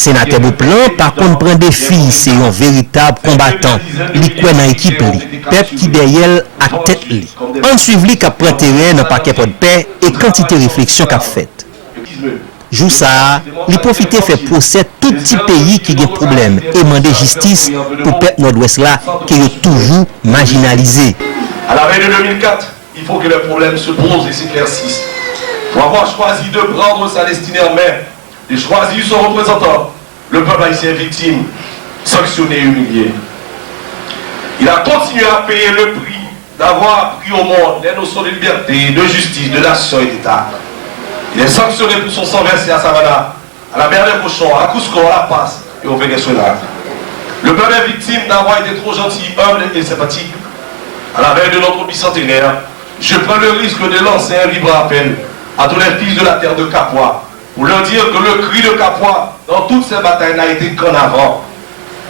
Sénateur Bouplan, par contre, prend des filles, c'est un véritable combattant. Il croit dans l'équipe, peuple qui derrière à tête. On suit lui qui prend terrain dans le paquet de paix et quantité de réflexion qu'a faite. Jou ça, il profite faire procès tout petit pays qui a des problèmes et demander justice pour le peuple nord-ouest là qui est toujours marginalisé. À la veille de 2004, il faut que les problèmes se posent et s'éclaircissent. Pour avoir choisi de prendre sa destinée en main, et choisi son représentant, le peuple haïtien victime, sanctionné et humilié. Il a continué à payer le prix d'avoir appris au monde les notions de liberté, de justice, de nation et d'État. Il est sanctionné pour son sang versé à Savannah, à la mer des Cochons, à Cusco, à La Paz et au Venezuela. Le peuple est victime d'avoir été trop gentil, humble et sympathique. À la veille de notre bicentenaire, je prends le risque de lancer un libre appel à tous les fils de la terre de Capois, pour leur dire que le cri de Capois dans toutes ces batailles n'a été qu'en avant.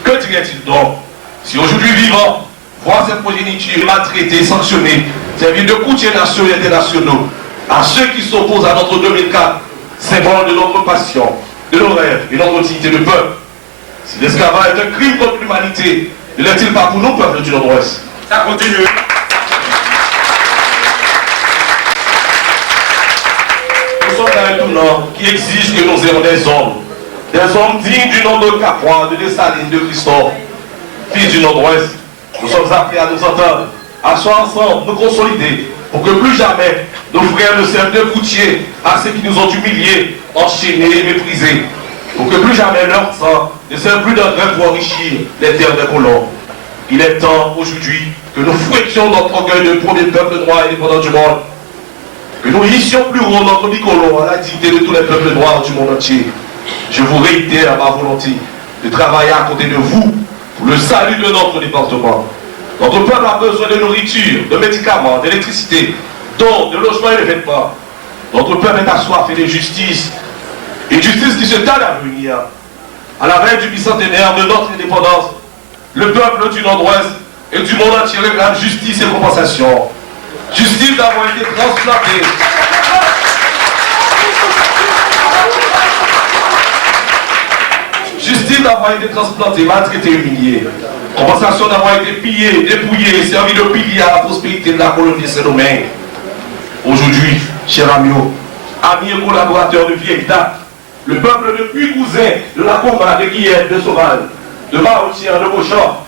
Que dirait-il donc si aujourd'hui vivant, voir cette progéniture maltraitée, sanctionnée, servir de courtiers nationaux et internationaux à ceux qui s'opposent à notre 2004, symbole de notre passion, de nos rêves et de notre dignité de peuple? Si l'esclavage est un crime contre l'humanité, ne l'est-il pas pour nous, peuple du Nord-Ouest? Ça continue. Nous sommes dans un tournant qui exige que nous ayons des hommes dignes du nom de Capois, de Dessalines, de Christophe, fils du Nord-Ouest. Nous sommes appelés à nous entendre, à asseoir ensemble, nous consolider, pour que plus jamais nos frères ne servent de courtiers à ceux qui nous ont humiliés, enchaînés et méprisés. Pour que plus jamais leur sang ne serve plus d'un grain pour enrichir les terres des colons. Il est temps aujourd'hui que nous fouettions notre orgueil de premier peuple droit et indépendant du monde. Que nous hissions plus haut notre bicolore à la dignité de tous les peuples noirs du monde entier. Je vous réitère ma volonté de travailler à côté de vous pour le salut de notre département. Notre peuple a besoin de nourriture, de médicaments, d'électricité, d'eau, de logement et de vêtements. Notre peuple est assoiffé de justice. Et justice qui se tarde à venir. À la veille du bicentenaire de notre indépendance, le peuple du Nord-Ouest et du monde entier réclame justice et compensation. Justice d'avoir été transplantée. Justice d'avoir été transplantée, maltraitée, humiliée. Compensation d'avoir été pillée, dépouillée et servi de pilier à la prospérité de la colonie de Saint-Domingue. Aujourd'hui, chers amis et collaborateurs de vieille date, le peuple de Puy-Cousin, de la Combat, de Guillette, de Sauval, de Maroutière, de Beauchamp,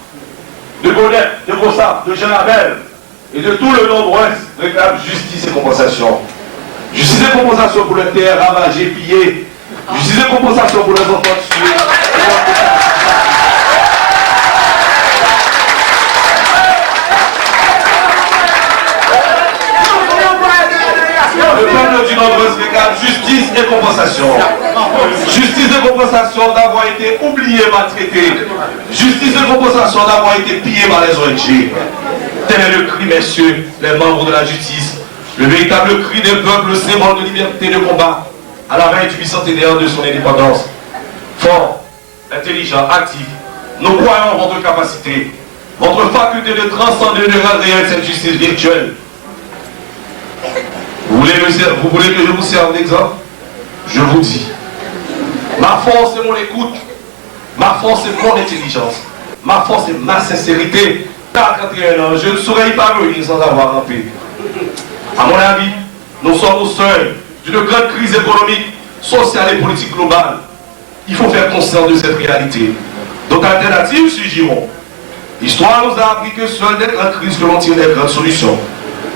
de Gonette, de Bossap, de Jean-Abel et de tout le Nord-Ouest réclame justice et compensation. Justice et compensation pour les terres ravagées, pillées. Justice et compensation pour les enfants tués. Le peuple du Nord-Ouest réclame justice et compensation. Justice et compensation d'avoir été oublié, maltraité. Justice et compensation d'avoir été pillé par les ONG. Tel est le cri, messieurs, les membres de la justice. Le véritable cri des peuples, symbole de liberté de combat, à la veille du bicentenaire de son indépendance. Fort, intelligent, actif, nous croyons en votre capacité, votre faculté de transcender et de rendre réelle cette justice virtuelle. Vous voulez que je vous serve d'exemple? Je vous dis. Ma force est mon écoute. Ma force est mon intelligence. Ma force est ma sincérité. À 41 ans, je ne saurais y parvenir sans avoir rampé. À mon avis, nous sommes au seuil d'une grande crise économique, sociale et politique globale. Il faut faire conscience de cette réalité. D'autres alternatives surgiront. L'histoire nous a appris que seules des grandes crises que l'on tire des grandes solutions.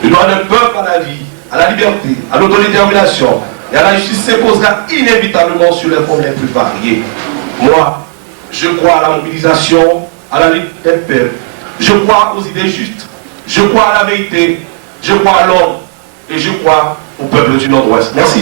Le droit d'un peuple à la vie, à la liberté, à l'autodétermination et à la justice s'imposera inévitablement sur les formes les plus variées. Moi, je crois à la mobilisation, à la lutte des peuples. Je crois aux idées justes. Je crois à la vérité. Je crois à l'homme. Et je crois au peuple du Nord-Ouest. Merci.